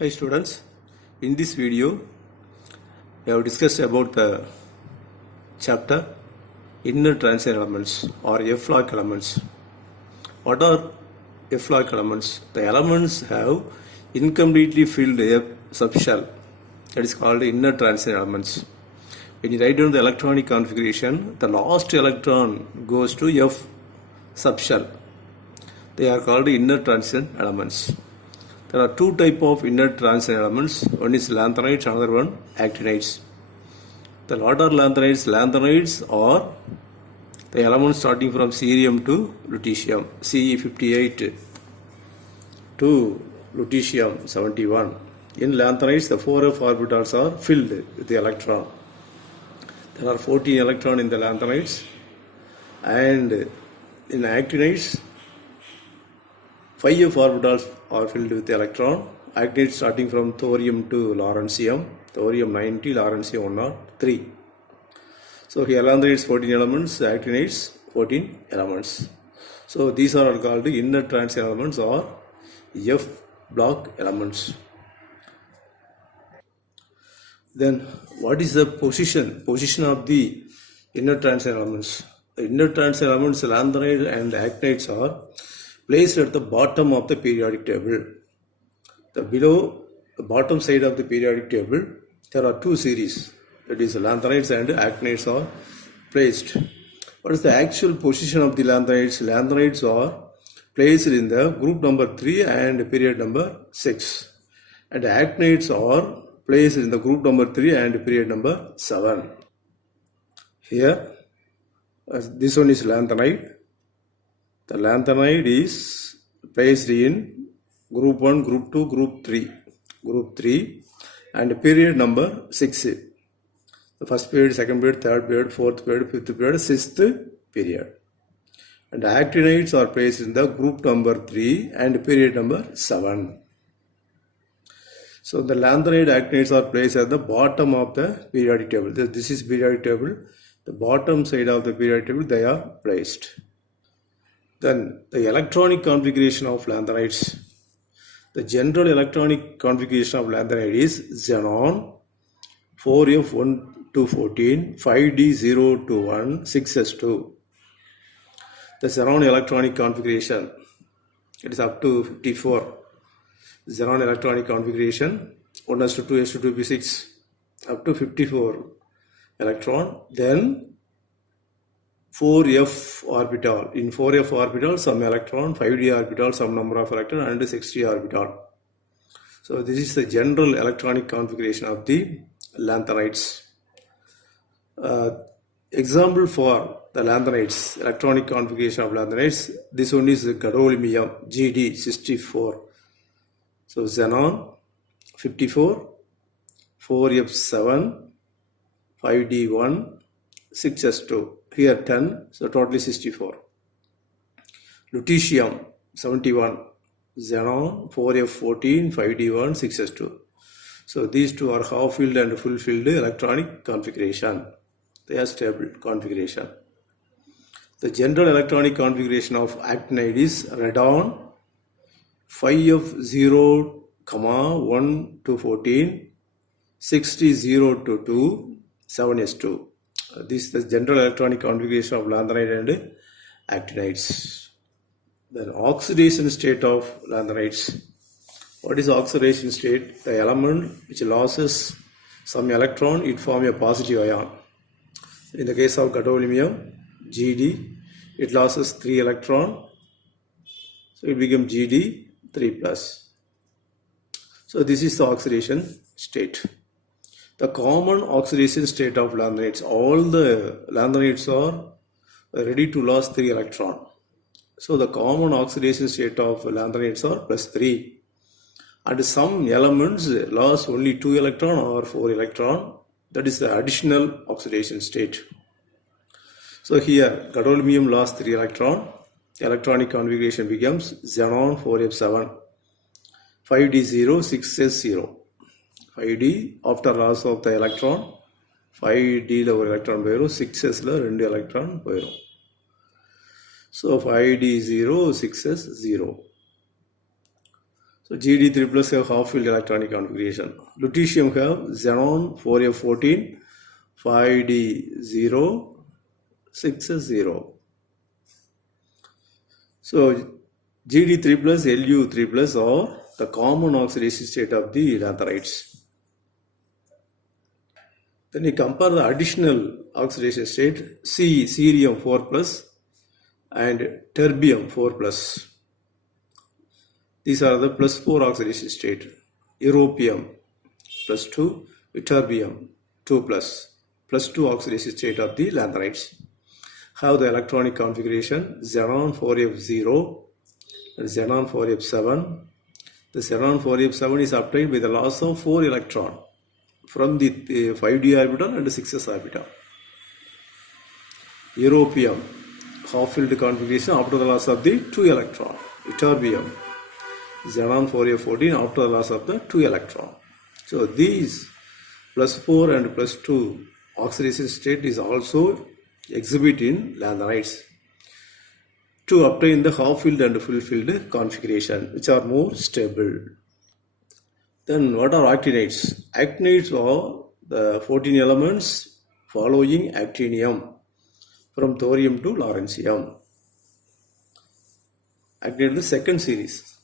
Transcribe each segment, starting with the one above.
Hi students, in this video we have discussed about the chapter inner transition elements or F-log elements. What are F-log elements? The elements have incompletely filled F subshell, that is called inner transition elements. When you write down the electronic configuration, the last electron goes to F subshell. They are called inner transition elements. There are two types of inner transition elements. One is lanthanides, another one actinides. What are lanthanides? Lanthanides are the elements starting from cerium to lutetium, Ce58 to lutetium 71. In lanthanides, the 4f orbitals are filled with the electron. There are 14 electrons in the lanthanides, and in actinides, 5f orbitals are filled with electron. Actinides starting from thorium to lawrencium, thorium 90, lawrencium 103. So here lanthanides 14 elements, actinides 14 elements. So these are called the inner transition elements or F block elements. Then what is the position of the inner transition elements? The inner transition elements, lanthanide and actinides, are placed at the bottom of the periodic table. Below the bottom side of the periodic table, there are two series, that is lanthanides and actinides are placed. What is the actual position of the lanthanides? Lanthanides are placed in the group number 3 and period number 6, and actinides are placed in the group number 3 and period number 7. Here, this one is lanthanide. The lanthanide is placed in group 1, group 2, group 3 and period number 6. The first period, second period, third period, fourth period, fifth period, sixth period. And actinides are placed in the group number 3 and period number 7. So the lanthanide actinides are placed at the bottom of the periodic table. This is periodic table. The bottom side of the periodic table they are placed. Then the electronic configuration of lanthanides. The general electronic configuration of lanthanide is xenon 4f1 to 14, 5d0 to 1, 6s2. The xenon electronic configuration, it is up to 54. Xenon electronic configuration 1s2 2s2 2p6 up to 54 electron. Then 4f orbital. In 4f orbital, some electron, 5d orbital, some number of electron, and 6d orbital. So this is the general electronic configuration of the lanthanides. Example for the lanthanides, electronic configuration of lanthanides. This one is gadolinium, GD64. So xenon 54, 4f7, 5d1, 6s2. Here 10, so totally 64. Lutetium 71, xenon 4f14, 5d1, 6s2. So these two are half filled and full filled electronic configuration. They are stable configuration. The general electronic configuration of actinide is radon 5f0, 1 to 14, 60 to 2, 7s2. This is the general electronic configuration of lanthanide and actinides. Then oxidation state of lanthanides. What is oxidation state? The element which loses some electron, it forms a positive ion. In the case of gadolinium, Gd, it loses 3 electron, so it becomes Gd 3+. So this is the oxidation state. The common oxidation state of lanthanides, all the lanthanides are ready to lose 3 electron. So the common oxidation state of lanthanides are +3. And some elements lose only 2 electron or 4 electron. That is the additional oxidation state. So here gadolinium lost 3 electron. The electronic configuration becomes xenon 4f7, 5d0, 6s0. 5d after loss of the electron, 5d la ஒரு electron போயிரும், 6s la 2 electron போயிரும். So 5d0, 6s0. So Gd3 plus have half-filled electronic configuration. Lutetium have xenon 4f14, 5d0, 6s0. So Gd3 plus Lu3 plus are the common oxidation state of the lanthanides. Then you compare the additional oxidation state, cerium 4 plus and terbium 4 plus. These are the plus 4 oxidation state. Europium plus 2, terbium 2 plus 2 oxidation state of the lanthanides. Have the electronic configuration xenon 4f0 and xenon 4f7. The xenon 4f7 is obtained by the loss of 4 electron from the 5d orbital and 6s orbital. Europium half-filled configuration after the loss of the 2 electron. Terbium xenon 4f14 after the loss of the 2 electron. So these plus 4 and plus 2 oxidation state is also exhibit in lanthanides to obtain the half-filled and full-filled configuration, which are more stable. Then what are actinides? Actinides are the 14 elements following actinium from thorium to lawrencium. Actinide the second series.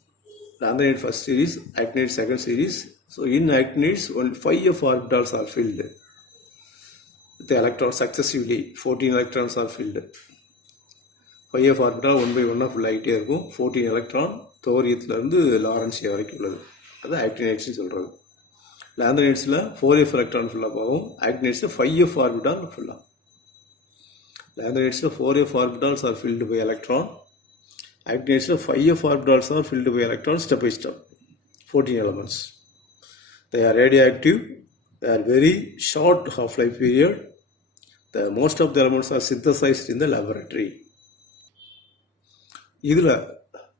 Lanthanide first series, actinide second series. So in actinides, only 5f orbitals are filled. The electrons successively, 14 electrons are filled. 5f orbital 1 by 1 full ஆகிட்டே இருக்கும். 14 electron தோரியத்திலிருந்து லாரன்சியா வரைக்கும் உள்ளது. அது ஆக்டினைட்ஸ்னு சொல்கிறது. லாந்தனைட்ஸில் 4f electron ஃபுல்லாக போகும். ஆக்டினைட்ஸில் 5f orbital ஃபுல்லாக. லாந்தனைட்ஸில் 4f orbitals are filled by electron. Actinides 5f orbitals are filled by electrons step by step. 14 elements. They are radioactive. They are very short half-life period. Most of the elements are synthesized in the laboratory.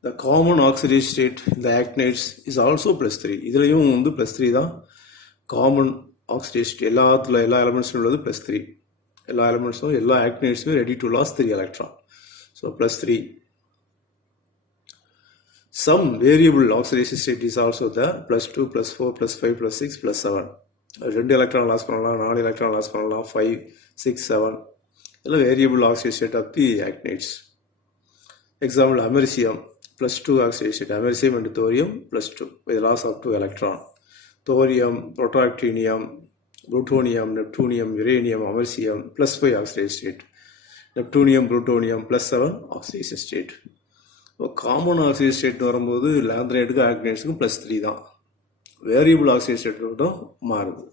The common oxidation state in the actinides is also plus 3. இதுலையும் வந்து plus 3 தான் common oxidation state. எல்லா elements உள்ளது plus 3. எல்லா elementsம் எல்லா actinides ready to lose 3 electron. So plus 3. Some variable oxidation state is also there. Plus 2, plus 4, plus 5, plus 6, plus 7. 2 electron loss பண்ணலாம், 4 electron loss பண்ணலாம், 5, 6, 7. இதெல்லாம் variable oxidation state of the actinides. Example, americium, plus 2 oxidation state. Americium and thorium, plus 2, with loss of 2 electron. Thorium, protoactinium, plutonium, neptunium, uranium, americium, plus 5 oxidation state. Neptunium, plutonium, plus 7 oxidation state. இப்போ common oxygen ஸ்டேட்னு வரும்போது லாந்தனைடுக்கும் ஆக்டினைட்ஸுக்கும் +3 தான். Variable oxygen state மட்டும் மாறுது.